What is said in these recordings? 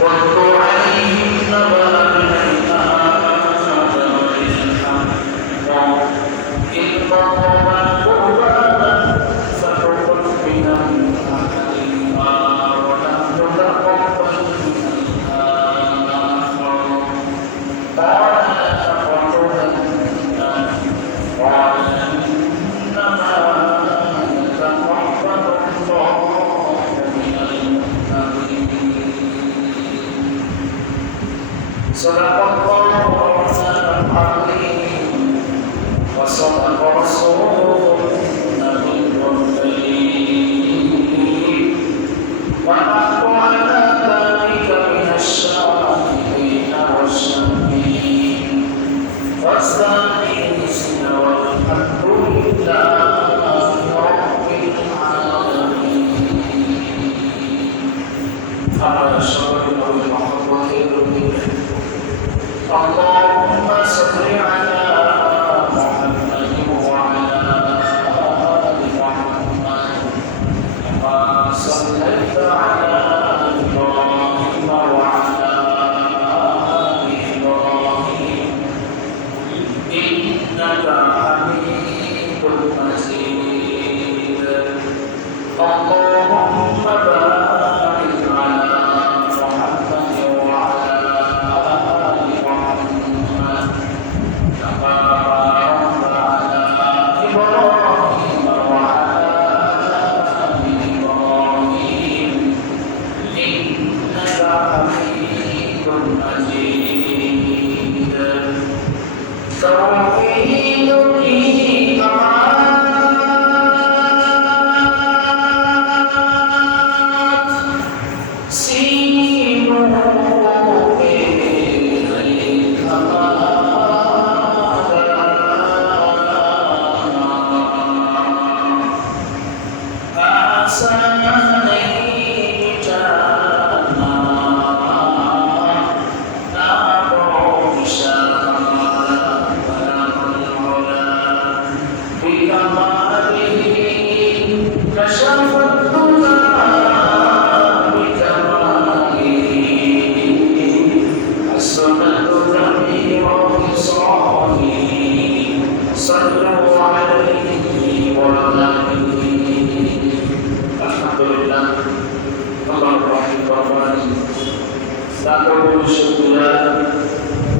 واتل عليهم نبأ ابني آدم بالحق إذ قربا قربانا فتقبل من أحدهما ولم يتقبل من الآخر قال لأقتلنك قال إنما يتقبل الله من المتقين صدق الله مولانا العظيم وصدق رسوله النبي الكريم ونحن على ذلك من الشاهدين والشاهدين والسامعين والحمد لله رب العالمين. على شر المحبة اللهم صل على محمد وعلى آل محمد كما صليت على إبراهيم وعلى آل إبراهيم إنك حميد مجيد. اللهم بارك على محمد وعلى آل محمد كما باركت على إبراهيم وعلى آل إبراهيم إنك حميد مجيد. توحيدك أمانات سينه إليك آسانيت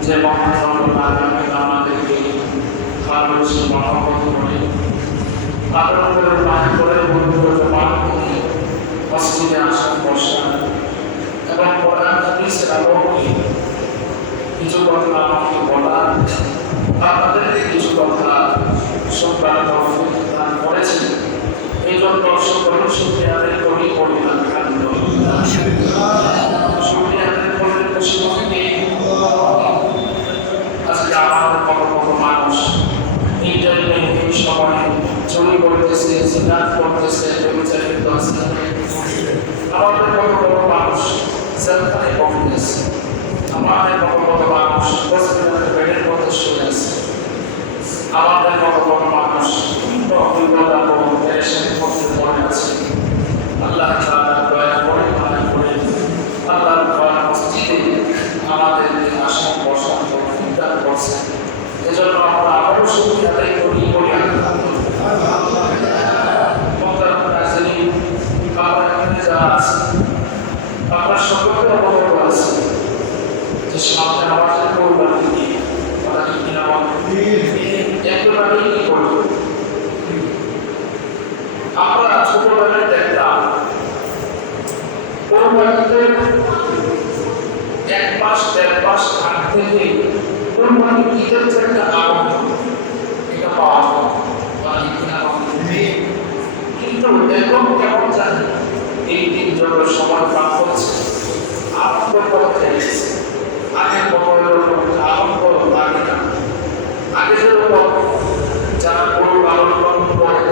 যে আমাদেরকে ভালোবেসে মহাব্বত করে তাদের উপরে মায়া করে মসজিদে আসা বসা এবং কোরআন হাদিসের আলোকে কিছু কথা আমাকে বলা আপনাদেরকে কিছু কথা শুনবার তৌফিক দান করেছেন। এই জন্য শুকরিয়া আদায় করি আলহামদুলিল্লাহ। শুকরিয়া আদায় করে খুশি হতে আজকে আমাদের কত কত মানুষ ইন্টারনেট এই সময় চুরি করতেছে, জিনাত করতেছে, ব্যভিচারিত আছে। আমাদের কত কত মানুষ জেলখানে বসতেছে, আমাদের কত কত মানুষ হসপিটালের বেডের মধ্যে শুয়ে আছে, আমাদের কত কত মানুষ অভিজ্ঞতা এবং পেরেশানির মধ্যে পড়ে আছে। আল্লাহ তাআলা দয়া করে মায়া করে আল্লাহ তাআলা মসজিদে আমাদের আসা বসা তৌফিক দান করছেন। এজন্য আমরা আবারও শুকরিয়া আদায় করি আপনার সকলকে অবগত আছে যে সামনে আমাদের কোরবানি দিয়ে আমরা কি কিনা একেবারে কি করব। আমরা ছোটবেলায় দেখতাম কোরবানিতে 1 মাস 1.5 মাস আগ থেকে কোরবানি ঈদের যে একটা আনন্দ এটা পাওয়া যায় কিন্তু এখন কেমন জানি এই দিন যত সময় পার হচ্ছে আনন্দ করতে আগে আনন্দ লাগে না। আগে যেরকম যারা গরু লালন পালন করে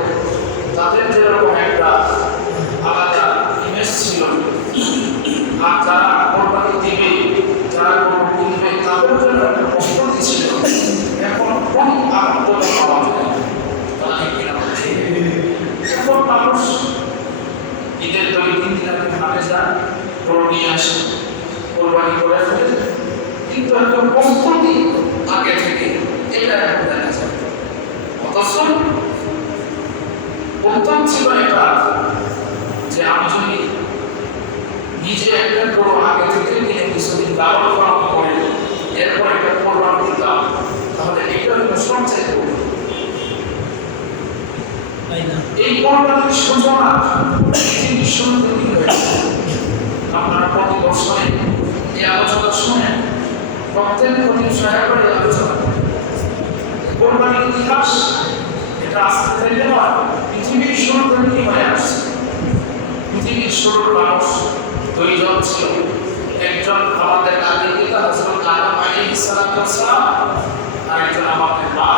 তাদের যেরকম একটা আলাদা ইমেজ ছিল, আর যারা কোরবানি দিবে যারা গরু কিনবে তাদের জন্য একটা প্রস্তুতি ছিল। এখন কোন আনন্দ পাওয়া যায় এখন মানুষ ঈদের 2-3 দিন আগে হাটে যান, গরু নিয়ে আসে, কিন্তু একটা প্রস্তুতি আগে থেকে এটা এখন দেখা যায়। অথচ উত্তম ছিল এটা যে আমি যদি নিজে একটা বড় আগে থেকে দিনে কিছুদিন লালন পালন করে এরপর একটা কোরবানি দিতাম, তাহলে এটা হলো সঞ্চয় করব। এই কোরবানির সূচনা পৃথিবীর শুরু থেকে হয়েছে। আপনারা প্রতি বছরে এই আলোচনা শুনেন, প্রত্যেক প্রতি সাহেবের আলোচনা কোরবানির ইতিহাস এটা আস্তে থেকে নয়, পৃথিবীর শুরু থেকেই হয়ে আসছে। পৃথিবীর শুরুর মানুষ দুইজন ছিল, একজন আমাদের আদির পিতা হযরত আদম আলাইহিস সালাতু ওয়াস সালাম, আর একজন আমাদের মা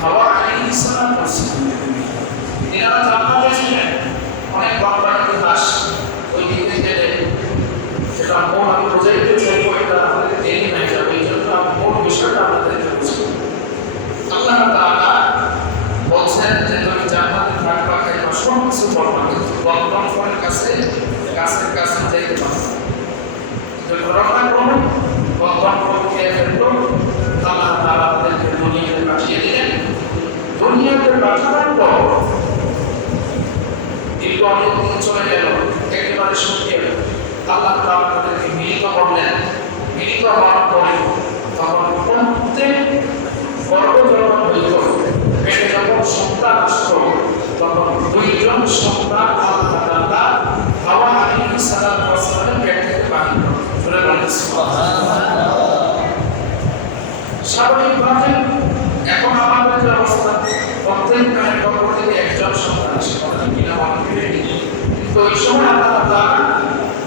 হাওয়া আলাইহিস সালাতু ওয়াস সালাম। এনারা জান্নাতে ছিলেন। অনেক লম্বা ইতিহাস, ওই দিকে গেলে সেটা মূল আমি বুঝাইতে চাইবো, এটা আমাদের দেরি হয়ে যাবে, এই জন্য মূল বিষয়টা আমাদেরকে বুঝবো। আল্লাহ তাআলা বলছেন যে তুমি জান্নাতে থাকবা, খাইবা, সব কিছু করবা, কিন্তু বন্ধন ফলের কাছে গাছের কাছে যাইতে পারবে না। যদি ঘটনা ক্রমে বন্ধন ফল খেয়ে ফেলতো, আল্লাহ তাআলা তাদেরকে দুনিয়াতে পাঠিয়ে দিলেন। দুনিয়াতে পাঠানোর পর দীর্ঘ অনেক দিন চলে গেল, একেবারে শুকিয়ে গেল। আল্লাহ তাআলা তাদেরকে মিলিত করলেন। মিলিত হওয়ার পরে তখন প্রত্যেক গর্ভ যখন হইল, পেটে যখন সন্তান আসত, তখন দুইজন সন্তান আল্লাহ তাআলা হাওয়া আলাইহিস সালাতু ওয়াস সালামের পেট থেকে বাহির করলেন। সুবহানাল্লাহ, সুবহানাল্লাহ। স্বাভাবিকভাবে এখন আমাদের যে অবস্থা, প্রত্যেক মায়ের গর্ভ থেকে একজন সন্তান আসে, কথা কিনা বলেন, কিন্তু ওই সময় আল্লাহ তাআলা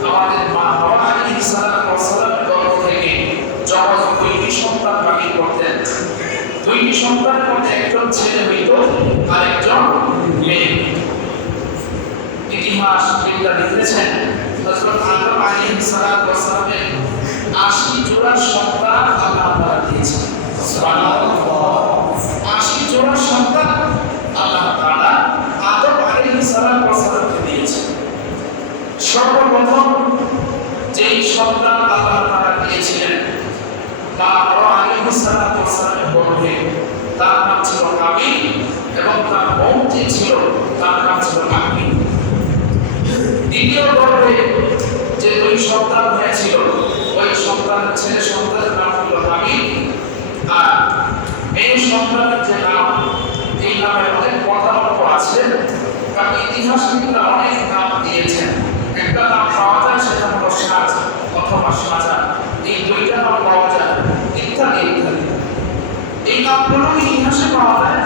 আমাদের মা হাওয়া আলাইহিস সালাতু ওয়াস সালামের গর্ভ থেকে যখন দুইটি সন্তান বাহির করতেন, দুইটি সন্তানের মধ্যে একজন ছেলে হইত আর একজন মেয়ে। ইতিহাস বিদ্যা লিখেছেন হযরত আদম আলাইহিস সালাতু ওয়াস সালামের 80 জোড়া সন্তান আল্লাহ তাআলা দিয়েছেন। সুবহানাল্লাহ, 80 জোড়া সন্তান আল্লাহ তাআলা আদম আলাইহিস সালাতু ওয়াস সালামকে দিয়েছেন। সর্বপ্রথম যেই সন্তান আল্লাহ তাআলা দিয়েছিলেন মা হাওয়া আলাইহিস সালাতু ওয়াস সালামের গর্ভে, তার নাম ছিল কাবিল, এবং তার বোন যে ছিল তার নাম ছিল হাবিল। দ্বিতীয় গর্ভে যে দুই সন্তান হয়েছিল, ওই সন্তানের ছেলে সন্তানের নাম হলো হাবিল, আর মেয়ে সন্তানের যে নাম, এই নামের অনেক মতামত আছে। কারণ ইতিহাসবিদরা অনেক নাম দিয়েছেন। একটা নাম পাওয়া যায়, সেটা হলো সাজ অথবা সাজা, এই দুইটা নাম পাওয়া যায়, ইত্যাদি ইত্যাদি। এই নামগুলো ইতিহাসে পাওয়া যায়,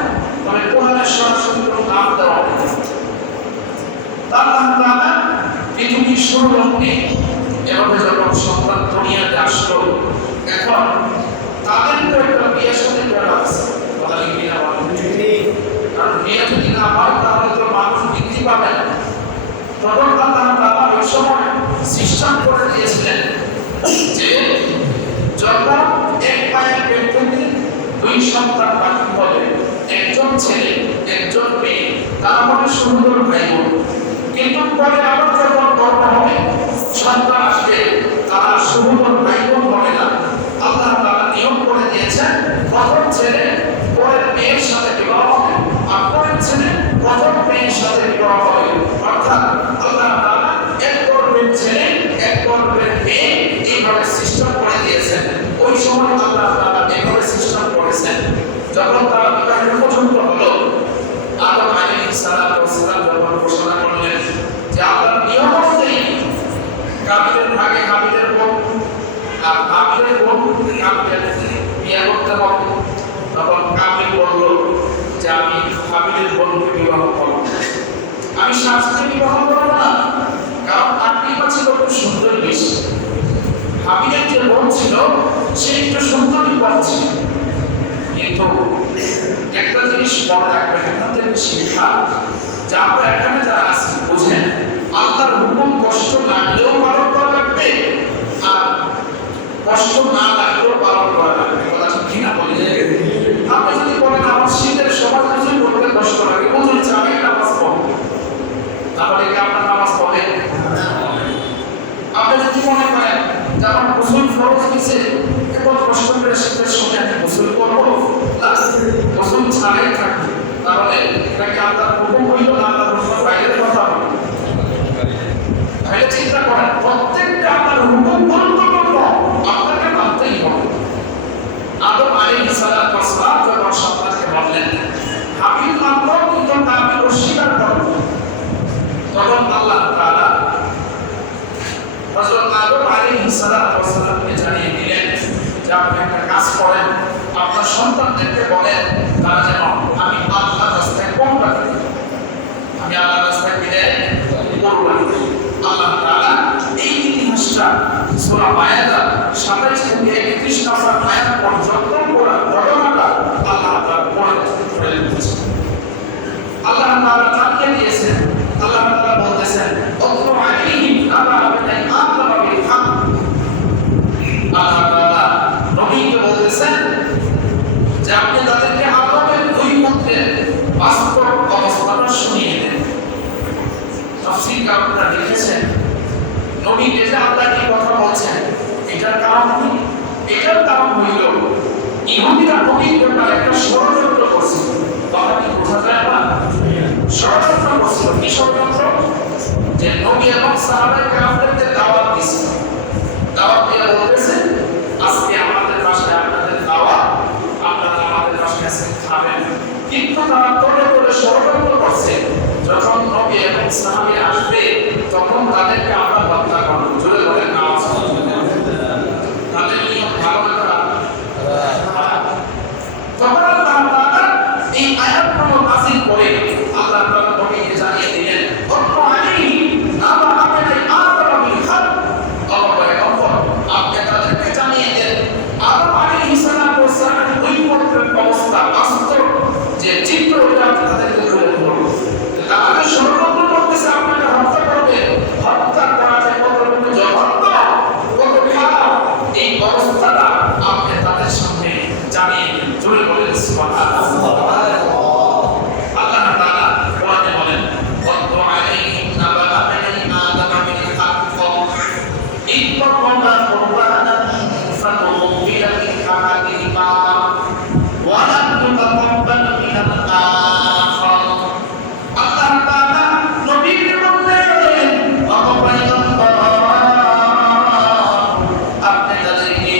তবে কোরআনে সরাসরি কোনো নাম দেওয়া নেই। আল্লাহ তাআলা পৃথিবীর শুরু লগ্নে এভাবে যখন সন্তান দুনিয়াতে আসলো, এখন তাদের তো একটা বিয়ে সাথে করা আছে, কথা লিখবি না বলেন, কারণ বিয়ে যদি না হয় তাহলে তো মানুষ বৃদ্ধি পাবে না। তখন আল্লাহ তাআলা ওই সময় সিস্টেম করে দিয়েছিলেন যে যখন এক মায়ের পেট থেকে দুই সন্তান বাহির হবে, একজন ছেলে একজন মেয়ে, তারা হবে সুন্দর ভাই বোন। কিন্তু পরে আবার যখন গর্ভ হবে, সন্তান আসবে, তারা সুন্দর ভাই বোন হবে না। আল্লাহ তাআলা নিয়ম করে দিয়েছেন, প্রথম ছেলে পরের মেয়ের সাথে বিবাহ হবে, আর পরের ছেলে প্রথম মেয়ের সাথে বিবাহ হবে। অর্থাৎ আল্লাহ তাআলা এক গর্ভের ছেলে এক গর্ভের মেয়ে এইভাবে সিস্টেম করে দিয়েছেন। ওই সময় আল্লাহ তাআলা এইভাবে সিস্টেম করেছেন। যখন তারা বিবাহের পর্যন্ত হলো, আদম আলাইহিস সালাতু ওয়াস সালাম যখন ঘোষণা করলেন যে আল্লাহর নিয়ম অনুযায়ী কাবিলের ভাগে কাবিলের বোন আর হাবিলের বোন কাবিলের বিয়ে করতে হবে, তখন কাবিল বলল যে আমি হাবিলের বোনকে বিবাহ করব, আমি সাজকে বিবাহ করব না, কারণ আপনি ছিল খুব সুন্দরী বেশি। হাবিলের যে বোন ছিল সে একটু সুন্দরী কম ছিল। কিন্তু একটা জিনিস মনে রাখবেন, এখান থেকে শিক্ষা যে আমরা এখানে যারা আছি, বুঝেন আল্লাহর হুকুম কষ্ট লাগলেও পালন করা লাগবে, আর কষ্ট না লাগলেও পালন করা লাগবে। কথা ঠিক না বলে, আপনি যদি বলেন আমার শীতের সবার কিছুই করতে কষ্ট লাগে, বুঝুন আমি নামাজ পড়ব, তাহলে কি আপনার নামাজ পড়বে? আপনি যদি মনে করেন যে আমার গোসল ফরজ হয়েছে, এখন কষ্ট করে শীতের সময় আমি গোসল করবো, গোসল ছাড়াই থাকবে, তাহলে এটাকে আল্লাহর হুকুম হইল না আল্লাহর হুকুমের বাইরের কথা হবে? তাহলে চিন্তা করেন, প্রত্যেকটা আল্লাহর হুকুম বন্ধ করবো আপনাকে মানতেই হবে। আদম আলাইহিস সালাতু ওয়াস সালাম যখন সন্তানকে বললেন হাবিল মানব কিন্তু কাবিল অস্বীকার করল, তখন আল্লাহ তাআলা হযরত আদম আলাইহিস সালাতু ওয়াস সালামকে জানিয়ে দিলেন যে আপনি একটা কাজ করেন, আপনার সন্তানদেরকে বলেন তারা যেন আমি আল্লাহর রাস্তায় কোরবানি দেয়, আমি আল্লাহর রাস্তায় বিদায় কোরবানি দেই। আল্লাহ তাআলা এই ইতিহাসটা সূরা মায়েদা ২৭ থেকে ৩১ নম্বর আয়াত পর্যন্ত পুরো ঘটনাটা আল্লাহ তাআলা বলে দিয়েছেন। আল্লাহ তাআলা জানিয়ে দিয়েছেন, আল্লাহ তাআলা বলতেছেন ওয়াতলু আলাইহিম নাবা আবনাই আদম বিল হক। আল্লাহ তাআলা নবীকে বলতেছেন যে আপনি তাদেরকে আদমের দুই পুত্রের বাস্তব অবস্থাটা শুনিয়ে দেন। তাফসীরে আপনারা দেখেছেন নবী যে আল্লাহ এই কথা বলছেন, এটার কারণ কি? এটার কারণ হইল ইহুদিরা নবীর ব্যাপারে একটা ষড়যন্ত্র করছিল। কথা কি বোঝা যায় না? ষড়যন্ত্র করছিল। কি ষড়যন্ত্র? যে নবী এবং সাহাবায়ে কেরামদেরকে দাওয়াত দিয়েছিল, দাওয়াত দিয়ে বলতেছেন আজকে আমাদের বাসায় আপনাদের দাওয়াত, আপনারা আমাদের বাসায় আজকে খাবেন। কিন্তু তারা করে করে ষড়যন্ত্র করছে, যখন নবী এবং সাহাবী আসবে তখন তাদেরকে আমরা হত্যা করব। জোরে বলেন না? তাদের নিয়ম ভালো না? তখন আল্লাহ তাআলা এই আয়াতগুলো নাযিল করে আল্লাহ তাআলা নবীকে জানিয়ে দিলেন ওয়াতলু আলাইহিম নাবা আবনাই আদম বিল হক। আপনি তাদেরকে জানিয়ে দেন আদম আলাইহিস সালাতু ওয়াস সালাম দুই পুত্রের অবস্থা, বাস্তব যে চিত্র এটা তাদেরকে তুলে ধরল। তাহলে ষড়যন্ত্র করতেছে আপনাকে হত্যা করবে, হত্যা করা যায় কতটুকু জঘন্য, কত খারাপ, এই অবস্থাটা আপনি তাদের সামনে জানিয়ে দিন। জোরে বলেন সুবহানাল্লাহ। আল্লাহ তাআলা কোরআনে বলেন ওয়াতলু আলাইহিম নাবা আবনাই আদম বিল হক ইয ক্বাররাবা কুরবানান ফাতুকবিলা মিন আহাদিহিমা ওয়া লাম তুতাকাব্বাল মিনাল আখার। আল্লাহ তাআলা নবীকে বললেন আপনি তাদেরকে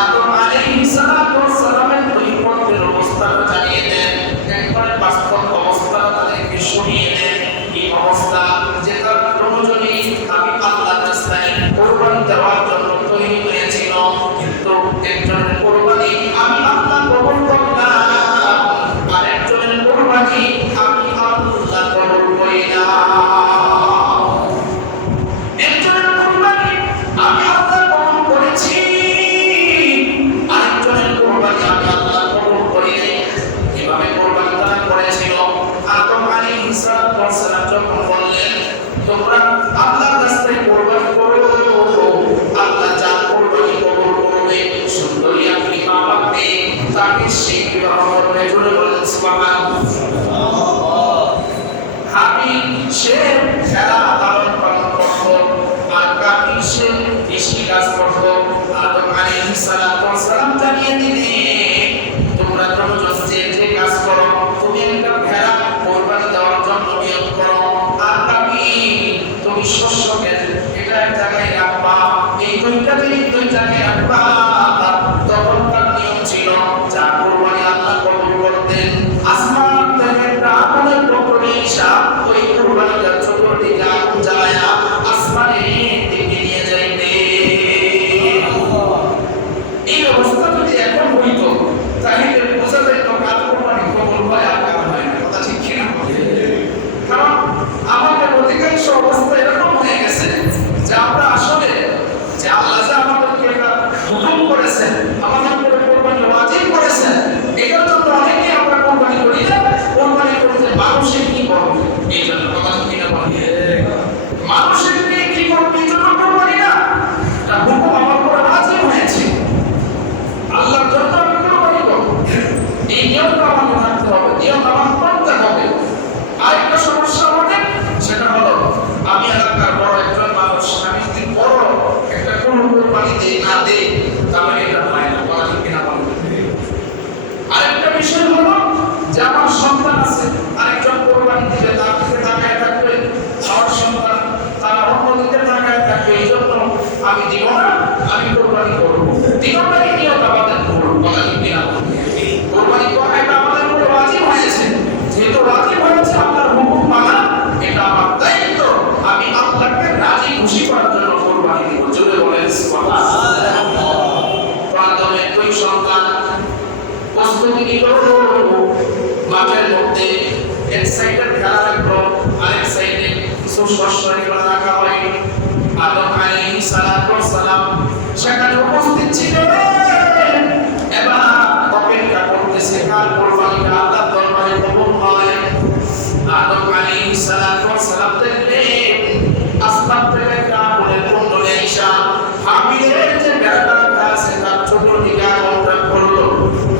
আদম আলাইহিস সালাতু ওয়াস সালামের দুই পুত্রের অবস্থাটা জানিয়ে দেন, একবারে বাস্তব অবস্থা তাদেরকে শুনিয়ে দেন। এই অবস্থা যেটা প্রয়োজনে আমি আল্লাহর রাস্তায় কোরবানি দেওয়ার জন্য তৈরি হয়েছিল, কিন্তু একজনের কোরবানি আমি আল্লাহ কবুল করলাম, আর একজনের কোরবানি আমি আল্লাহ কবুল করি না। একজনের কোরবানি আমি আল্লাহ কবুল করেছি, আরেকজনের কোরবানি আমি আল্লাহ কবুল করি নাই। কিভাবে কোরবানি তারা করেছিল? আদম আলাইহিস সালাতু ওয়াস সালাম যখন বললেন তোমরা আল্লাহর রাস্তায় কোরবানি করো, আল্লাহ যা কোরবানি কবুল করবে, সুন্দরী আপনি মা বাপকে তাকে সেই বিবাহ করবে। জোরে বলেন সুবহানাল্লাহ। হাবিল সে খেলা লালন পালন করত, আর কাবিল সে কৃষি কাজ করত। আদম আলাইহিস সালাতু ওয়াস সালাম জানিয়ে দিলেন তোমরা দুজন যে কাজ করো, তুমি একটা ভেড়া কোরবানি দেওয়ার জন্য নিয়ত করো, আর কাবিল তুমি শস্যকে এটা এক জায়গায় রাখবা, এই দুই জায়গায় রাখবা। তখন তার নিয়ম ছিল যা কোরবানি আল্লাহ কবুল করতেন, আসমান থেকে একটা আগুনের টুকরো হিসাব ওই কোরবানিটার চতুর্দিকে আগুন জ্বালায়া আসমানে দিকে নিয়ে যাইতে। এই অবস্থা যদি এখন আমি কোরবানি করব। 3 নম্বরে নিয়ত আমাদের করব, কথা ঠিক কিনা? কোরবানি করা এটা আমাদের উপর ওয়াজিব হয়েছে। যেহেতু ওয়াজিব হয়েছে আল্লাহর হুকুম মানা, এটা আমার দায়িত্ব। আমি আল্লাহকে রাজি খুশি করার জন্য কোরবানি দিব। জোরে বলেন সুবহানাল্লাহ। প্রথমে দুই সন্তান প্রস্তুতি নিল মাঠের মধ্যে, এক সাইডে খেলা রাখলো, আরেক সাইডে কিছু শস্য রাখা হয়। আদম আলাইহিস সালাম সেখানে উপস্থিত ছিলেন। এবার অপেক্ষা করতেছে কার কোরবানিটা আল্লাহর দরবারে কবুল হয়। আদম আলাইহিস সালাম দেখলেন আসমান থেকে কাপড়ের কুণ্ডলে ঈশা হাবিলের যে বেড়াটা আছে তার ছোট দিকে আগুনটা করলো।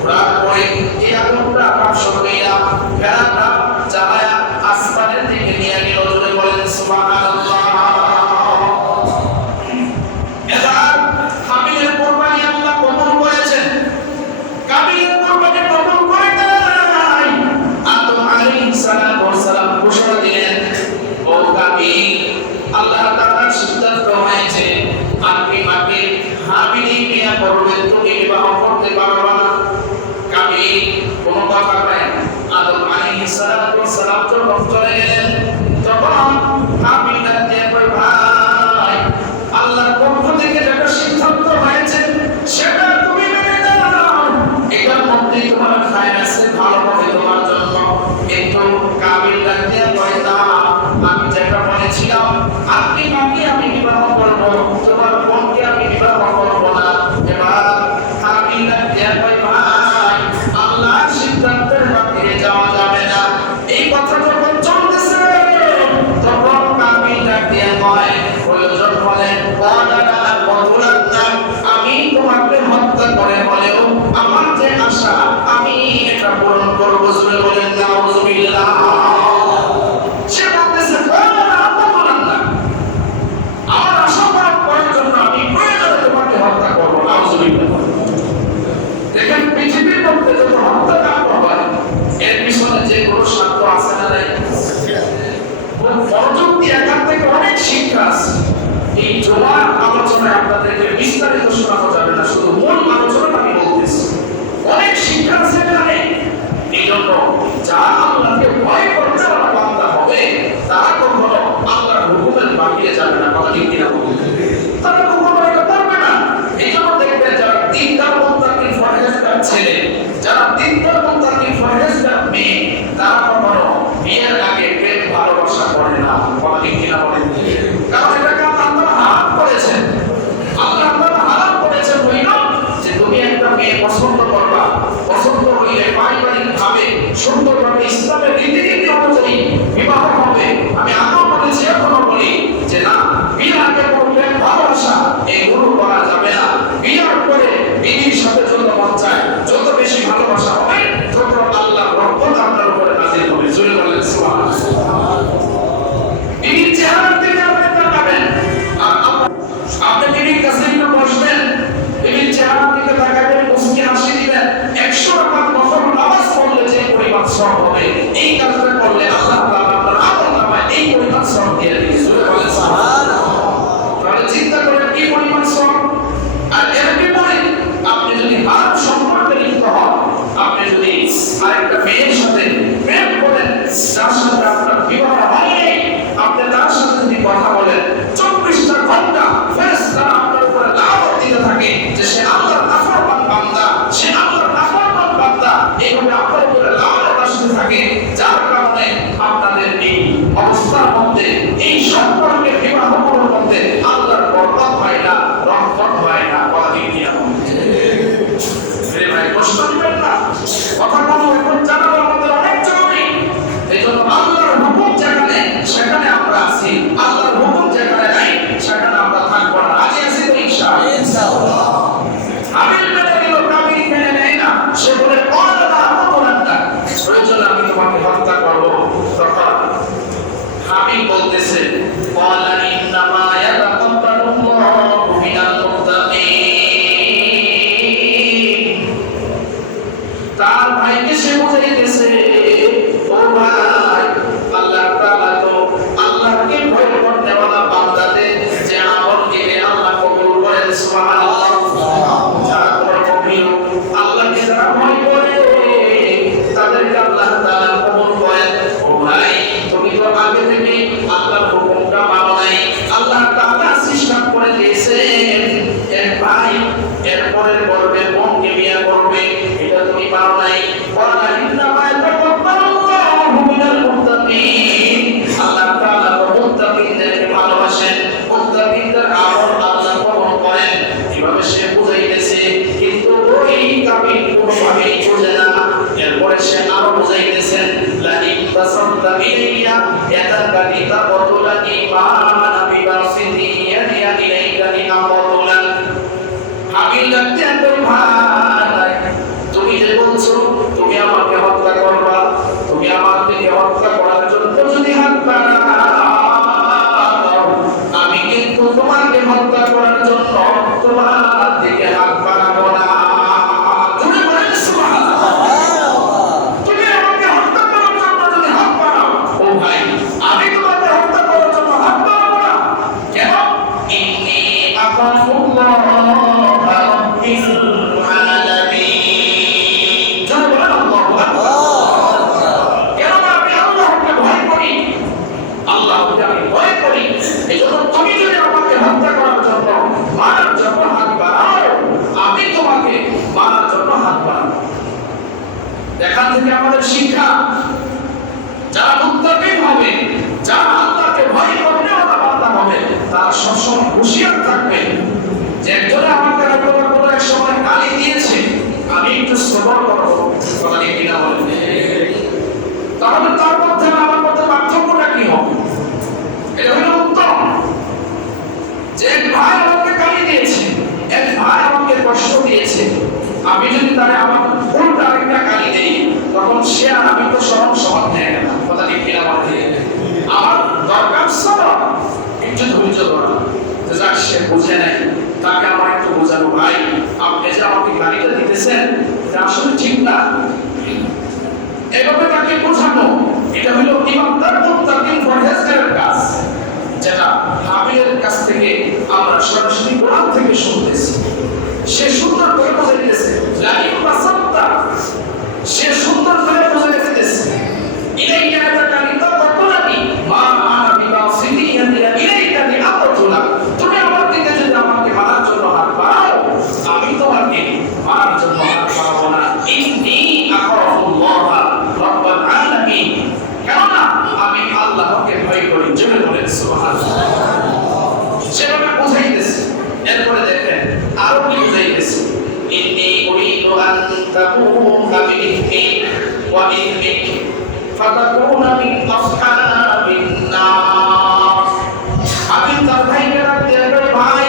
তারপরে এই আগুনটা পাঁচশো হইয়া বেড়াটা জ্বালায়া আসমানের দিকে নিয়ে গেল। জোরে বলেন সুবহানাল্লাহ। এবার হাবিলের কোরবানি আল্লাহ কবুল করেছেন, কাবিলের কোরবানি কবুল করে নাই। আদম আলাইহিস সালাম ঘোষণা দিলেন, ও কাবিল, আল্লাহ তাআলার সিদ্ধান্ত হয়েছে আপনি মাকে হাবিলি বিয়ে করবেন, তুমি বিবাহ করতে পারবে না। কাবিল কোনো কথা নাই। আদম আলাইহিস সালাম যখন চলে গেলেন তখন হাবিল ডাকতে কই, ভাই আল্লাহর পক্ষ থেকে যেটা সিদ্ধান্ত হয়েছে সেটা তুমি মেনে নাও, এটার মধ্যে তোমার খায় আছে, ভালো হবে তোমার জন্য। কিন্তু কাবিল ডাকতে কই, না আমি যেটা বলেছিলাম আপনি মাকে আমি বিবাহ করব, তোমার বোনকে আমি বিবাহ করব না। এবার হাবিল ডাকতে কই, ভাই আল্লাহর সিদ্ধান্তের বাইরে যাওয়া যাবে না। এই কথা যখন চলতেছে তখন কাবিল ডাকতে কয়, প্রয়োজন হলে আমি তোমাকে হত্যা করে হলেও আমার যে আশা আমি এটা পূরণ করবো। জোরে বলেন নাউযুবিল্লাহ। সে বলতেছে আমার আশা পূরণ করার জন্য আমি প্রয়োজনে তোমাকে হত্যা করবো। নাউযুবিল্লাহ। দেখেন পৃথিবীর মধ্যে যত হত্যাকাণ্ড হয় এর পিছনে যে কোনো স্বার্থ আছে না নাই? মনোযোগ দিয়ে এখান থেকে অনেক শিক্ষা আছে। এই জমার আলোচনায় আপনাদেরকে বিস্তারিত শোনানো যাবে না, শুধু মূল আলোচনা আমি বলতেছি। অনেক শিক্ষা আছে এখানে। এই জন্য যারা আল্লাহকে ভয় করতে যারা বান্দা হবে তারা কখনো আল্লাহর হুকুমের বাহিরে যাবে না। কথা ঠিক কিনা বলুন? তারা কখনো এটা করবে না। এই জন্য দেখবেন যারা দিনদার মুত্তাকিন ফরহেজগার ছেলে, যারা দিনদার মুত্তাকিন ফরহেজগার মেয়ে, তারা কখনো বিয়ের আগে প্রেম ভালোবাসা করে না। কথা ঠিক কিনা বলেন? কারণ এটাকে আল্লাহ হারাম করেছেন। আল্লাহ হারাম করেছেন হইল যে তুমি একটা মেয়ে পছন্দ করবা, পছন্দ হইলে পারিবারিক ভাবে সুন্দরভাবে ইসলামের রীতিনীতি অনুযায়ী বিবাহ হবে। আমি আগেও বলেছি এখনো বলি যে না, বিয়ের আগে কোনো প্রেম ভালোবাসা এগুলো করা যাবে না। বিয়ের পরে বিবির সাথে যত মন চায়, যত বেশি ভালোবাসা হবে তত আল্লাহর রহমত আপনার উপরে নাযিল হবে। জোরে বলেন সুবহানাল্লাহ। বিবির চেহারার দিকে আপনি তাকাবেন, আপনি বিবির কাছে একটু বসবেন, বিবির চেহারার দিকে তাকাবেন, মুস্কি হাসি দিবেন। 100 রাকাত নফল নামাজ পড়লে যে পরিমাণ সওয়াব হবে, এই কাজটা করলে আল্লাহ তাআলা আপনার আমলনামায় এই পরিমাণ সওয়াব দিয়ে দিবেন। জোরে বলেন সুবহানাল্লাহ। তাহলে চিন্তা করেন কি পরিমাণ সওয়াব। আর এর বিপরীত আপনি যদি হারাম সম্পর্কে লিপ্ত হন, আপনি যদি আরেকটা মেয়ের সাথে প্রেম করেন, যার সাথে আপনার বিবাহ হয়নি, আপনি তার সাথে যদি কথা বলেন 24টা ঘন্টা ফেরেশতারা আপনার উপরে লানত দিতে থাকে যে সে আল্লাহর নাফরমান বান্দা, সে আল্লাহর নাফরমান বান্দা। এইভাবে আপনার উপরে লানত আসতে থাকে, যার কারণে আপনাদের এই অবস্থার মধ্যে, এই সম্পর্কে বিবাহ করার মধ্যে আল্লাহর বরকত হয় না, রহমত হয় না। কথা ঠিক কিনা? ভাই কষ্ট দিবেন না, কথা বলবো এখন জানাবো আমাদের অনেক জরুরি। এই জন্য আল্লাহর হুকুম যেখানে সেখানে আমরা আছি, আল্লাহর হুকুম যেখানে নাই সেখানে আমরা থাকবো না। রাজি আছি তো ইনশাআল্লাহ? হাবিল মেনে নিল, কাবিল মেনে নেয় না। সে বলে প্রয়োজন আমি তোমাকে হত্যা করবো। তখন হাবিল বলতেছে, ক্বালা ইন্নামা ইয়াতাকাব্বালুল্লাহু মিনাল মুত্তাকিন। তার ভাইকে সে বুঝাইতেছে, ও ভাই, আল্লাহ তাআলা তো আল্লাহকে ভয় করতে ওয়ালা বান্দাদের যে আমল দিবে আল্লাহ কবুল করেন। সুবহানাল্লাহ। ভাই এরপরে করবে বোনকে বিয়ে করবে, এটা তুমি পারো নাই। ওয়ালা ইন্নামা ইয়াতাকাব্বালুল্লাহু মিনাল মুত্তাকিন, আল্লাহ তাআলা মুত্তাকিনদেরকে ভালোবাসেন, মুত্তাকিনদের আমল আল্লাহ কবুল করেন। কিভাবে সে বুঝাইতেছে, কিন্তু ওই কাবিল কোনোভাবেই বুঝে না। এরপরে সে আরো বুঝাইতেছেন, লা ইন বাসাতা ইলাইয়া ইয়াদাকা লিতাকতুলানি মা আনা বিবাসিতি ইয়াদিয়া ইলাইকা লিআকতুলাক। হাবিল ডাকতে কই ভাই, তুমি যে বলছো তুমি আমাকে হত্যা করবা, তুমি আমাকে হত্যা করার জন্য যদি হাত বাড়াও, আমি কিন্তু তোমাকে হত্যা করার জন্য তোমার দিকে হাত বাড়াবো না। তুমি বলেন সুবহানাল্লাহ। তুমি আমাকে হত্যা করার জন্য যদি হাত বাড়াও, ও ভাই আমি তোমাকে হত্যা করার জন্য হাত বাড়াবো না। কেন? ইন্নী আখাফুল্লাহ রাব্বিল আলামিন। জোরে বলেন আল্লাহু আকবার। কেন আমি আল্লাহকে ভয় করি, আল্লাহকে আমি ভয় করি। এজন্য তুমি যদি আমাকে হত্যা করার জন্য মারার জন্য হাত বাড়াও, আমি তোমাকে মারার জন্য হাত বাড়াবো। এখান থেকে আমাদের শিক্ষা, যারা মুত্তাকিন হবে, যারা আল্লাহকে ভয় করবে ওরা বান্দা হবে, তারা সবসময় হুঁশিয়ার থাকবে যে একজনে আমাকে হয়তো কোনো এক সময় গালি দিয়েছে, আমি একটু সবর করবো। কথা ঠিক কিনা বলেন? তাহলে তার মধ্যে আমার মধ্যে পার্থক্যটা কি হবে? এটা হলো উত্তম। যে এক ভাই আমাকে গালি দিয়েছে, এক ভাই আমাকে কষ্ট দিয়েছে, আমি যদি তারে আমার উল্টা আরেকটা গালি দেই, তখন সে আর আমি তো সমান সমান হয়ে গেলাম। কথা ঠিক কিনা বলেন? আমার দরকার সবর, একটু ধৈর্য ধরা। যাক সে বুঝে নাই, তাকে আমার একটু বোঝানো, ভাই আপনি যে আমাকে গালিটা দিতেছেন এটা আসলে ঠিক না, এভাবে তাকে বোঝানো। এটা হলো ইমানদার মুত্তাকিন পরহেজগারের কাজ, যেটা হাবিলের কাছ থেকে আমরা সরাসরি কোরআন থেকে শুনতেছি। সে সুন্দর করে বোঝাইতেছে, লা ইন বাসাত্তা, সে সুন্দর করে বোঝাইতেছে, ইলাইকা ইয়াদাকা লিতাকতুলানি মা আনা বিবাসিতি ইলাইকা লিআকতুলাক। তুমি আমার দিকে যদি আমাকে মারার জন্য হাত বাড়াও, আমি তোমাকে মারার জন্য হাত বাড়াবো না। ইন্নী আখাফুল্লাহ রাব্বাল আলামিন, কেননা আমি আল্লাহকে ভয় করি। জোরে বলেন সুবহানাল্লাহ। সেভাবে বুঝাইতেছে। এরপরে দেখেন আরো কি বুঝাইতেছে, ইন্নী উরিদু আন তাকুনা বিইসমি ওয়া ইসমিক ফাতাকুনা মিন আসহাবিন নার। আমি তার ভাইকে রাখতে হবে, ভাই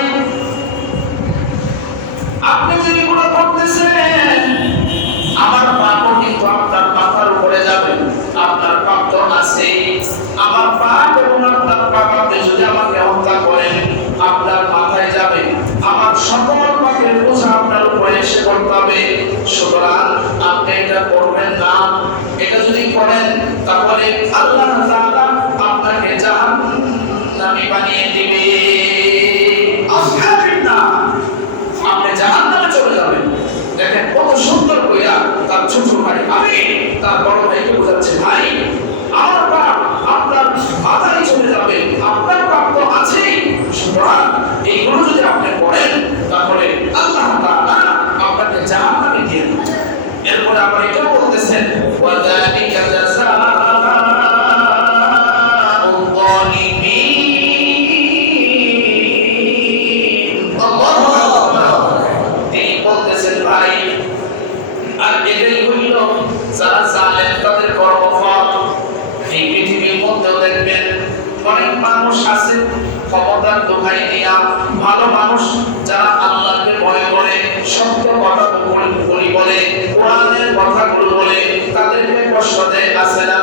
আপনি যে এগুলো করতেছেন, আমার পাপ কিন্তু আপনার মাথার উপরে যাবে। আপনার পাপ তো আছে, আমার পাপ এবং আপনার পাপ, আপনি যদি আমাকে হত্যা করেন আপনার মাথায় যাবে, আমার সকল পাপের বোঝা আপনার উপরে এসে পড়তে হবে। সুতরাং আপনি এটা করবেন না। এটা যদি করেন তাহলে আল্লাহ তাআলা আপনাকে জাহান্নামী বানিয়ে দিবে। আসহাবিন নার, আপনি জাহান্নামে চলে যাবেন। দেখেন কত সুন্দর কইরা তার ছোট ভাই আমি তার বড় ভাইকে বোঝাচ্ছে, ভাই আমার পাপ আপনার মাথায় চলে যাবে, আপনার পাপ তো আছেই। সুতরাং এইগুলো যদি আপনি করেন তাহলে আল্লাহ তাআলা আপনাকে জাহান্নামে দিয়ে দিবেন। এরপরে আবার এটা বলতেছেন, ওয়াযালিকা জাযাউল যালিমিন। আল্লাহু আকবার। তিনি বলতেছেন, ভাই আর এটাই হইল যারা জালেম তাদের কর্মফল। এই পৃথিবীর মধ্যেও দেখবেন অনেক মানুষ আছে ক্ষমতার দোহাই দিয়া, ভালো মানুষ যারা আল্লাহকে ভয় করে, সত্য কথা বলে, কোরআনের কথাগুলো বলে, তাদেরকে কষ্ট দেয়, আছে না?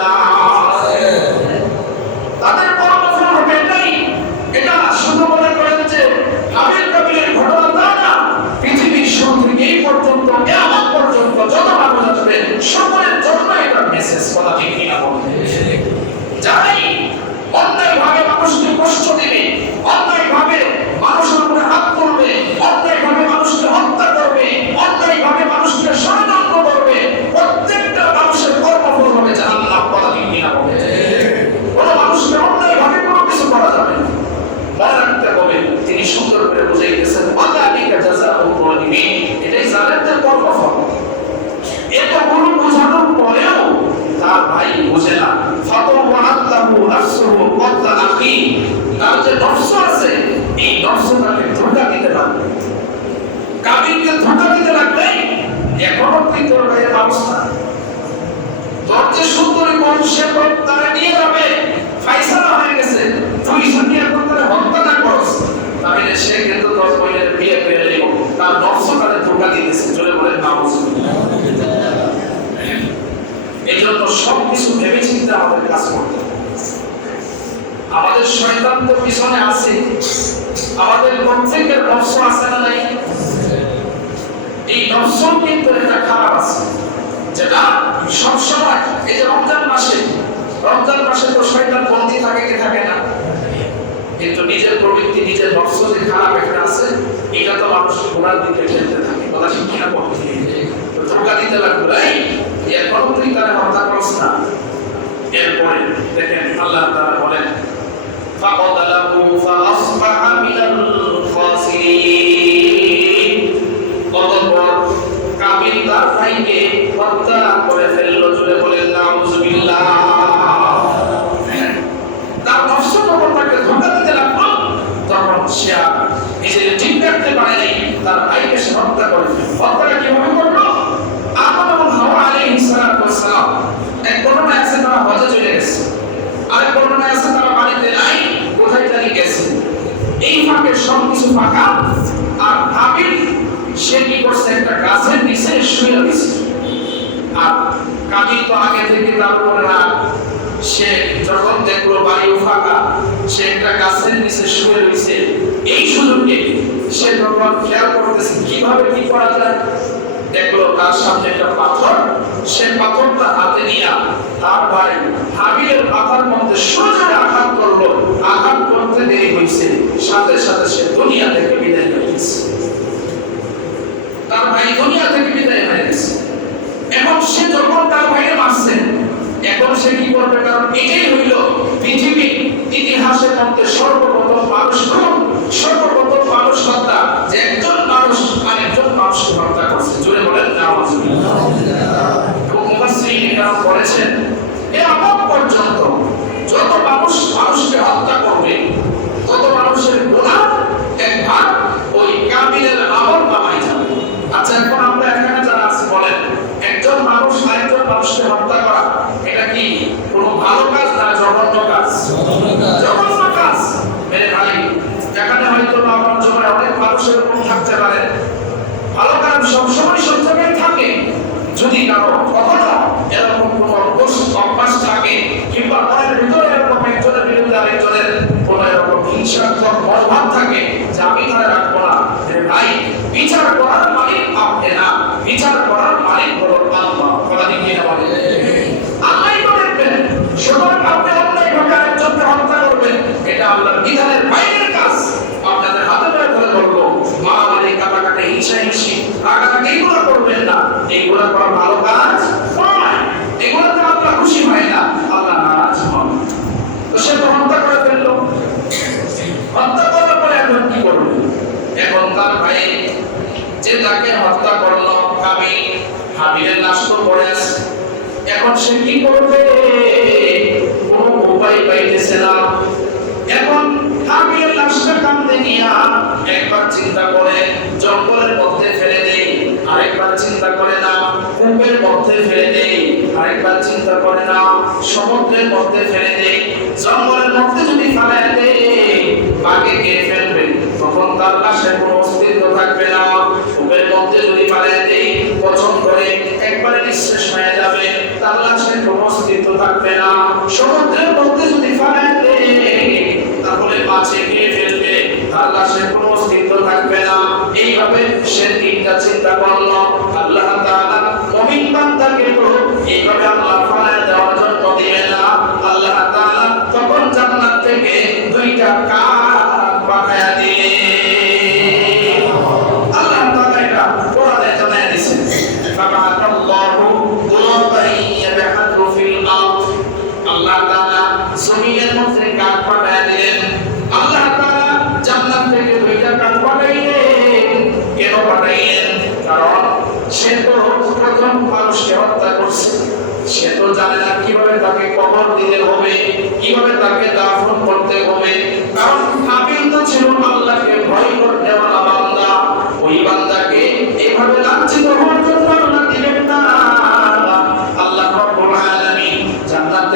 তাদের কর্মফল হবে নাই। এটা শুধু মনে করেন যে হাবিল কাবিলের ঘটনা, তা না। পৃথিবীর শুরু থেকে এই পর্যন্ত কিয়ামত পর্যন্ত যত মানুষ আসবে সকলের জন্য এটা মেসেজ। কথা ঠিক কিনা বলেন? যারাই অন্যায়ভাবে মানুষকে কষ্ট দিবে, অন্যায়ভাবে মানুষের উপরে হাত তুলবে, অন্যায়ভাবে মানুষকে হত্যা করবে, অন্যায়ভাবে মানুষকে ষড়যন্ত্র করবে, প্রত্যেকটা মানুষের কর্মফল হবে জাহান্নাম। সে তারা নিয়ে যাবে, ফাইসালা হয়ে গেছে, তুই যদি এখন তারা হত্যা না করস তাহলে সে কিন্তু 10 বছরের বিয়ে করে নিব, তার নফস তাদের ধোঁকা দিতেছে। চলে বলেন নাউজুবিল্লাহ। এই জন্য সবকিছু ভেবে চিন্তে আমাদের কাজ করতে হবে। আমাদের শয়তান তো পিছনে আছে, আমাদের প্রত্যেকের নফস আছে না নাই? এই নফস কিন্তু একটা খারাপ আছে, যেটা সবসময় এই যে রমজান মাসে তো শয়তান বন্দী থাকে কি থাকে না? কিন্তু নিজের প্রবৃত্তি, নিজের নফস যে খারাপ একটা আছে, এটা তো মানুষ ঘোরার দিকে ঠেলতে থাকে। কথা ঠিক কিনা বলতে ধোঁকা দিতে লাগলো, এই এরপর তুই তারা হত্যা করছ না। এরপরে দেখেন আল্লাহ তাআলা বলেন ফাকাদালাহু ফাআসবাহা মিনাল খাসিরিন। অতঃপর কাবিল তার ভাইকে হত্যা করে ফেলল। জুড়ে বলেন নাউজুবিল্লাহ। তার নফস যখন তাকে ধোঁকা দিতে লাগলো, তখন সে নিজেকে ঠিক রাখতে পারে নাই, তার ভাইকে সে হত্যা করে ফেলল। হত্যাটা কিভাবে করলো? আদম এবং হাওয়া আলাইহিস সালাম, এক বর্ণনা আছে তারা হজে চলে গেছে, আরেক বর্ণনা আছে তারা বাড়িতে নাই, কোথায় জানি গেছে। এই ফাঁকে সবকিছু ফাঁকা। আর হাবিল সে কি করছে? একটা গাছের নিচে শুয়ে রয়েছে। আর কাবিল তো আগে থেকে তার উপরে রাগ, সে যখন দেখলো বাড়িও ফাঁকা, সে একটা গাছের নিচে শুয়ে রয়েছে। এই সুযোগে সে তখন খেয়াল করতেছে কিভাবে কি করা যায়। দেখলো তার সামনে একটা পাথর, সে পাথরটা হাতে নিয়ে তার ভাই হাবিলের মাথার মধ্যে সোজা আঘাত করলো। আঘাত করতে দেরি হয়েছে, সাথে সাথে সে দুনিয়া থেকে বিদায় হয়ে গেছে। তার ভাই দুনিয়া থেকে বিদায় হয়ে গেছে। এখন সে যখন তার ভাইয়ের মারছে, এখন সে কি করবে? কারণ এটাই হইল পৃথিবীর ইতিহাসের মধ্যে সর্বপ্রথম মানুষ হত্যা, যে একজন মানুষ আরেকজন মানুষকে হত্যা করছে। জোরে বলেন নাউজুবিল্লাহ। মুফাসসিরিন বলেছেন এর আগ পর্যন্ত যত মানুষ মানুষকে হত্যা করবে, তত মানুষের গুনাহ এক ভাগ ওই কাবিলের আমল নামায় যাবে। আচ্ছা, এখন আমরা এখানে যারা আছি বলেন, একজন মানুষ আরেকজন মানুষকে হত্যা করা এটা কি কোনো ভালো কাজ না জঘন্য কাজ? জঘন্য কাজ। মেরে ভাই, এখানে হয়তো আমার জীবনে অনেক মানুষের এরকম থাকতে পারে, ভালো কাজ সবসময় সব জায়গায় থাকে। যদি কারো কখনো এরকম কোনো অভ্যাস থাকে, কিংবা মনের ভিতরে এরকম একজনের বিরুদ্ধে আরেকজনের কোনো এরকম হিংসাত্মক মনোভাব থাকে যে আমি তারা রাখবো না, ভাই বিচার করার মালিক আপনি না, বিচার করার মালিক হলো আল্লাহ। কথা ঠিক কিনা বলেন? আল্লাহই তো দেখবেন। সুতরাং আপনি অন্যায়ভাবে আরেকজনকে হত্যা করবেন, এটা আল্লাহর বিধানের বাইরের কাজ। আপনাদের হাতে ধরে বলবো, মারামারি, কাটাকাটি, হিংসা, রাগারাগি এগুলো করবেন না। এগুলো করা ভালো কাজ নয়। এগুলোতে আল্লাহ খুশি হয় না, আল্লাহ নারাজ হন। তো সে তো হত্যা করে ফেললো। হত্যা করার পরে এখন কি করবে? এখন তার ভাই যে তাকে হত্যা করলো কাবিল, হাবিলের লাশ তো পড়ে আছে। এখন সে কি করবে? কোনো উপায় পাইতেছে না। এখন হাবিলের লাশটা কাঁধে নিয়ে একবার চিন্তা করে জঙ্গলের মধ্যে ফেলে দেই, আরেকবার চিন্তা করে না কূপের মধ্যে ফেলে দেই, আরেকবার চিন্তা করে না সমুদ্রের মধ্যে ফেলে দেই। জঙ্গলের মধ্যে যদি ফেলে দেই, বাঘে খেয়ে ফেলবে, তখন তার লাশের কোনো অস্তিত্ব থাকবে না। কূপের মধ্যে যদি ফেলে দেই, পচন করে একবারে নিঃশেষ হয়ে যাবে, তার লাশের কোনো অস্তিত্ব থাকবে না। সমুদ্রের মধ্যে যদি ফেলে দেই, তাহলে মাছে খেয়ে ফেলবে, তার লাশের কোনো অস্তিত্ব থাকবে না। এইভাবে সে তিনটা চিন্তা করলো। আল্লাহ তাআলা মুমিন বান্দাকে তো এইভাবে আল্লাহ ফলায় দেওয়ার জন্য দিবেন না। আল্লাহ তাআলা তখন জান্নাত থেকে দুইটা কাক পাঠায়া দিলেন। আল্লাহ তাআলা এটা কোরআনে জানায় দিয়েছেন, ফাবাআতাল্লাহু গুলাবান ইয়াবহাতু ফিল আরদ। আল্লাহ তাআলা জমিনের মধ্যে কাক পাঠায়া দিলেন। আল্লাহ তাআলা জান্নাত থেকে দুইটা কাক পাঠাইলেন। কেন পাঠাইলেন? কারণ সে তো প্রথম মানুষকে হত্যা করছে, সে তো জানে না কিভাবে তাকে কবর দিতে হবে, কিভাবে তাকে দাফন করতে হবে। কারণ হাবিল তো ছিল আল্লাহকে ভয় করতে ওয়ালা বান্দা। ওই বান্দাকে এইভাবে লাঞ্ছিত হওয়ার জন্য আল্লাহ দিলেন না। আল্লাহ রাব্বুল আলামিন জান্নাত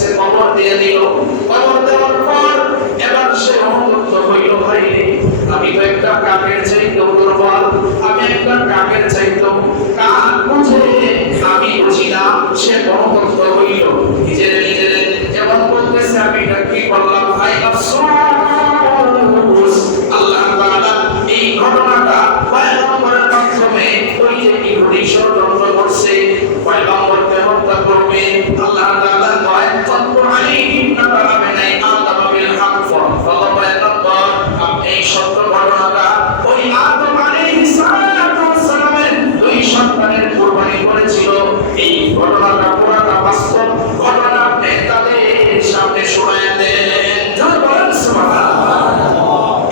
কাছে কবর দিয়ে দিল। কবর দেওয়ার পর এবার সে অনুতপ্ত হইল, ভাই আমি তো একটা কাকের চাইতেও দুর্বল, আমি একটা কাকের চাইতেও কাক বুঝে আমি বুঝি না। সে অনুতপ্ত হইল, নিজের নিজের যেমন বলতেছে আমি এটা কি করলাম, ভাই আফসোস। আল্লাহ তাআলা এই ঘটনাটা পয়গম্বরের মাধ্যমে ওই যে ইহুদি ষড়যন্ত্র করছে পয়গম্বরকে হত্যা করবে, আল্লাহ তাআলা কয় ফাতু আলাইহিম নাবাআ বিনাই আদম বিল হক পয়গম্বর এই সত্য ঘটনাটা ওই আদম আলাইহিস সালামের দুই সন্তানের কুরবানি করেছিল। এই ঘটনাটা পুরাটা বাস্তব ঘটনা তাদের সামনে শোনায় দেন। যারা বলেন সুবহানাল্লাহ।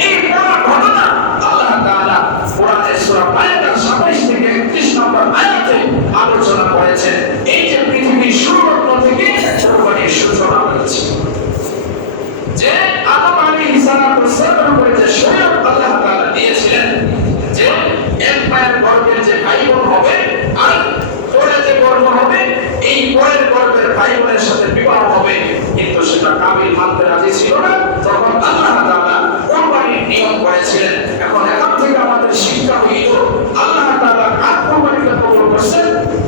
এই পুরো ঘটনা আল্লাহ তাআলা কোরআনের সূরা মাইদার ২৭ থেকে ৩১ নম্বর আয়াতে আলোচনা করেছেন। এই যে পৃথিবীর শুরু থেকে কুরবানির সূচনা হয়েছে, যে আদম আলাইহিস সালামের উপরে যে শরীয়ত আল্লাহ তাআলা দিয়েছিলেন যে এক মায়ের গর্ভের যে ভাই বোন হবে আর পরে যে গর্ভ হবে এই পরের গর্ভের ভাই বোনের সাথে বিবাহ হবে, কিন্তু সেটা কাবিল মানতে রাজি ছিল না। তখন আল্লাহ তাআলা কুরবানির নিয়ম করেছিলেন। এখন এখান থেকে আমাদের শিক্ষা হইল আল্লাহ তাআলা কার কুরবানিকে কবুল করেছেন,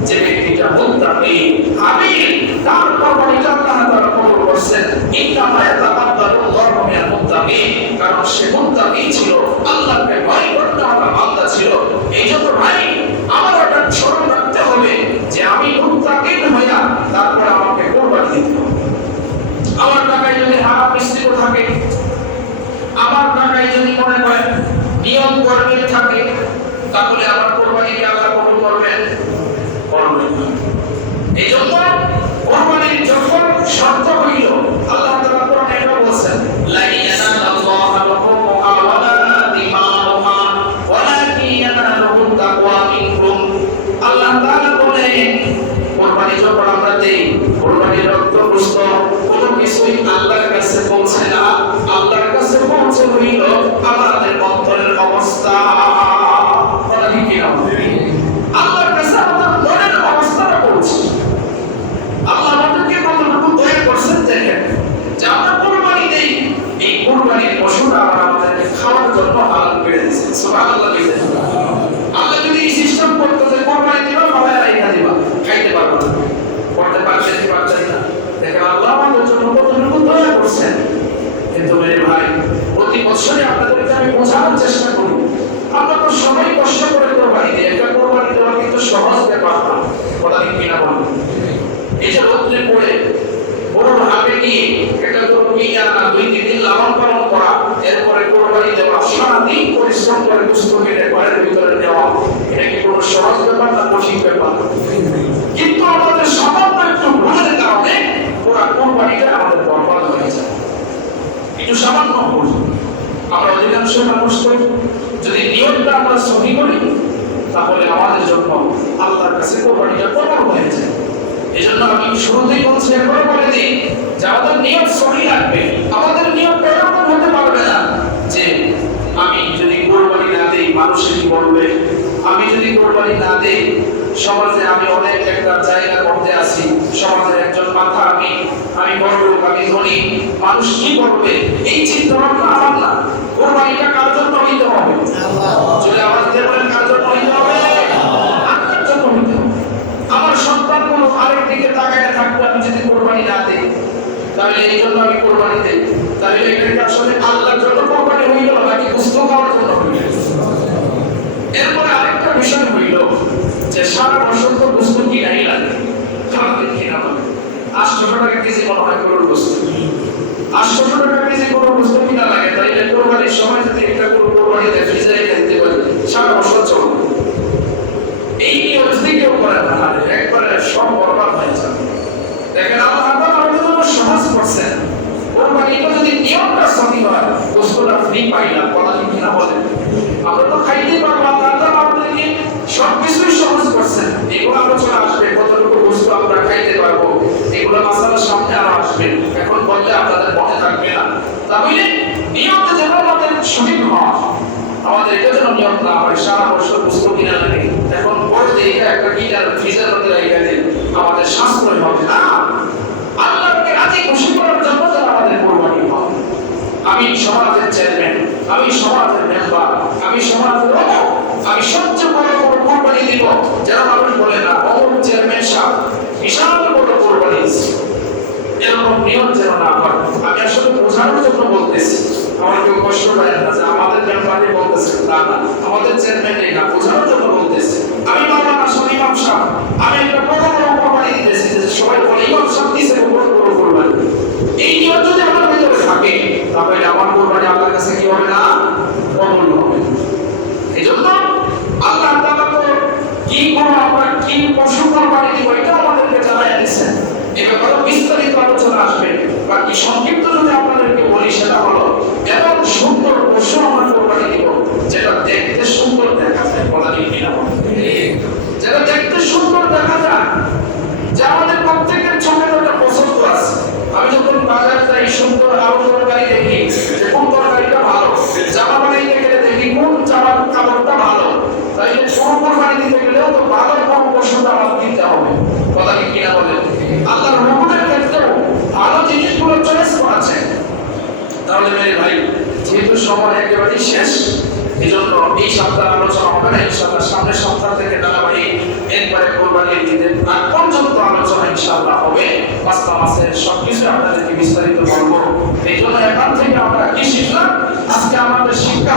যে ব্যক্তিটা মুত্তাকি হাবিল তার কুরবানিটা আল্লাহ তাআলা কবুল করেছেন। ইন্নামা ইয়াতাকাব্বালুল্লাহু মিনাল মুত্তাকিন, কারণ সে মুত্তাকি ছিল, আল্লাহকে ভয় করতে ওয়ালা বান্দা ছিল। এইজন্য ভাই আমার এটা স্মরণ রাখতে হবে যে আমি মুত্তাকি হইয়া তারপরে আমাকে কুরবানি দিতে হবে। আমার টাকায় যদি হারাম মিশ্রিত থাকে, আমার টাকায় যদি মনে করেন নিয়ম করবেন থাকে, তাহলে আমার কুরবানিকে আল্লাহ কবুল করবেন করবেন না। এইজন্য কুরবানির যখন শর্ত হইল আল্লাহ তাআলা কোরআনে এটা বলেছেন, লা ইয়ানালাল্লাহু লুহুমুহা ওয়ালা দিমাউহা ওয়ালাকিন ইয়ানালুহু তাকওয়া মিনকুম। আল্লাহ তাআলা বলেন কুরবানি যখন আমরা দেই, কুরবানির রক্ত গোশত কোনো কিছুই আল্লাহর কাছে পৌঁছে না। আল্লাহর কাছে পৌঁছে হইল আমাদের অন্তরের অবস্থা। কথা ঠিক কি না? আল্লাহর কাছে আমাদের মনের অবস্থাটা পৌঁছে। আল্লাহ আমাদেরকে কতটুকু দয়া করছেন দেখেন, যে আমরা কুরবানি দেই, এই কুরবানির পশুটা আবার আমাদেরকে খাওয়ার জন্য হালাল করে দিয়েছে। সুবহানাল্লাহ। আল্লাহ যদি এই সিস্টেম করতো যে কুরবানি দিবা ভাবে রাইখা দিবা, খাইতে পারবো না, করতে পারছেন কি পারছেন না, দেখেন আল্লাহ আমাদের জন্য কতটুকু দয়া করছেন। কিন্তু মেরে ভাই, প্রতি বছরই আপনাদেরকে আমি বোঝানোর চেষ্টা করি, আমরা তো সবাই কষ্ট করে কুরবানি দিই, একটা কুরবানি দেওয়া কিন্তু সহজ ব্যাপার না। কথা ঠিক কিনা বলুন? এই যে রোদ্রে পড়ে বড় হাতে নিয়ে একটা গরু কিনে আনা, ২-৩ দিন লালন পালন করা, এরপরে কুরবানি দেওয়া, সারাদিন পরিশ্রম করে গোশত কেটে ঘরের ভিতরে দেওয়া, এটা কি কোনো সহজ ব্যাপার না কঠিন ব্যাপার? কিন্তু আমাদের সামান্য একটু ভুলের কারণে পুরো কুরবানিটা আমাদের বরবাদ হয়ে যায়। একটু সামান্য ভুল, আমরা অধিকাংশ মানুষ যদি নিয়মটা আমরা সহি করি, তাহলে আমাদের জন্য আল্লাহর কাছে কুরবানিটা কবুল হয়ে যায়। এজন্য আমি শুরুতেই বলছি, একবার বলে দিই যে আমাদের নিয়ম সহি রাখবে। আমাদের নিয়ম এরকম হতে পারবে না যে আমি যদি কুরবানি না দিই মানুষে কি বলবে, আমি যদি কুরবানি না দিই সমাজে আমি অনেক একটা জায়গার মধ্যে আছি, সমাজের একজন মাথা, আমি বড় লোক, আমি ধনী, মানুষ কি বলবে, এই চিন্তা ভাবনা আমার না। কুরবানিটা কার জন্য হইতে হবে? যদি আওয়াজ দিয়ে বলেন কার জন্য হইতে হবে? আপনার জন্য হইতে হবে। আমার সন্তান কোনো আরেক দিকে তাকায় থাকবে, আমি যদি কুরবানি না দিই, তাহলে এই জন্য আমি কুরবানি দেই, তাহলে এটা আসলে আল্লাহর জন্য কুরবানি হইল নাকি গোশত খাওয়ার জন্য হইল? এরপরে আরেকটা বিষয় হইল যে সারা বছর তো গোশত কিনাই লাগে, খাওয়াতে কিনা হবে ৮০০ টাকা কেজি মনে হয় গরুর গোশত, ৮০০ টাকা কেজি গরুর গোশত কিনা লাগে, তাইলে কুরবানির সময় যদি একটা গরু কুরবানি দেয় ফ্রিজে রেখে দিতে পারে, সারা বছর চলবে। এই নিয়ম যদি কেউ করে না, একবারে সব বরবাদ হয়ে যাবে। দেখেন আল্লাহ তাআলা আমাদের জন্য সহজ করছেন, কুরবানিটা যদি নিয়মটা সহি হয়, গোশতটা ফ্রি পাইলাম। কথা ঠিক কিনা বলেন? আমরা তো খাইতেই পারবো, আল্লাহ তাআলা আমাদেরকে সবকিছুই সহজ করছেন। এগুলো আলোচনা আসবে, কতটুকু গোশত আমরা খাইতে পারবো, এগুলো মাসালা সামনে আরো আসবে, এখন বললে আপনাদের মনে থাকবে না। তাহলে নিয়মটা যেন আমাদের সঠিক হয়, আমাদের এটা যেন নিয়ম না হয় সারা বছর গোশত কিনা লাগে, এখন পরে দিয়ে একটা কিনার ফ্রিজের মধ্যে রেখে দিই, আমাদের সাশ্রয় হবে না। আল্লাহকে রাজি সমাজের চেয়ারম্যান, আমি সমাজের মেম্বার, আমি সমাজের আমি সবচেয়ে বড় বড় কোরবানি দিব, যেন মানুষ বলে না অমুক চেয়ারম্যান সাহেব বিশাল বড় কোরবানি দিচ্ছে, এরকম নিয়ম যেন না হয়। আমি আসলে বোঝানোর জন্য বলতেছি, আমার কেউ কষ্ট পায় না যে আমাদের মেম্বারে বলতেছে না, না আমাদের চেয়ারম্যান না, বোঝানোর জন্য বলতেছি। আমি মাওলানা শামীম ইমাম সাহেব, আমি একটা বড় বড় কোরবানি দিতেছি, যে সবাই বলে ইমাম সাহেব দিছে বড় বড় কোরবানি। এই নিয়ম যদি আমার ভিতরে থাকে, তাহলে আমার কোরবানি আল্লাহর কাছে কি হবে না, কবুল হবে। এই জন্য আল্লাহ তাআলা তো কি করব, আমরা কি পশু কোরবানি দিব, এটা আমাদেরকে জানাই দিয়েছেন। এ ব্যাপারে বিস্তারিত আলোচনা আসবে, বাকি সংক্ষিপ্ত যদি আপনাদেরকে বলি সেটা হলো এমন সুন্দর পশু আমরা কোরবানি দিব যেটা দেখতে সুন্দর দেখা যায়, বলা ঠিক কিনা, যেটা দেখতে সুন্দর দেখা যায়, যে আমাদের প্রত্যেকের চোখের একটা পছন্দ আছে। আমি যখন বাজারে যাই সুন্দর আলু তরকারি দেখি, যে কোন তরকারিটা ভালো, জামা বানাইতে গেলে দেখি কোন জামার কাপড়টা ভালো, তাই কোন কোরবানি দিতে গেলেও তো ভালো কোন পশুটা আমার কিনতে হবে, কথা কি কিনা বলেন। আল্লাহর হুকুমের ক্ষেত্রেও ভালো জিনিসগুলো চয়েস করেছে। তাহলে মেরে ভাই, যেহেতু সময় একেবারেই শেষ, এই জন্য এই সপ্তাহে আলোচনা হবে না, ইনশাআল্লাহ সামনের সপ্তাহ থেকে ধারাবাহিক একবারে কোরবানির ঈদের আগ পর্যন্ত আলোচনা ইনশাআল্লাহ হবে। পাঁচটা মাসের সবকিছু আপনাদেরকে বিস্তারিত বলবো। এই জন্য এখান থেকে আমরা কি শিখলাম, আজকে আমাদের শিক্ষা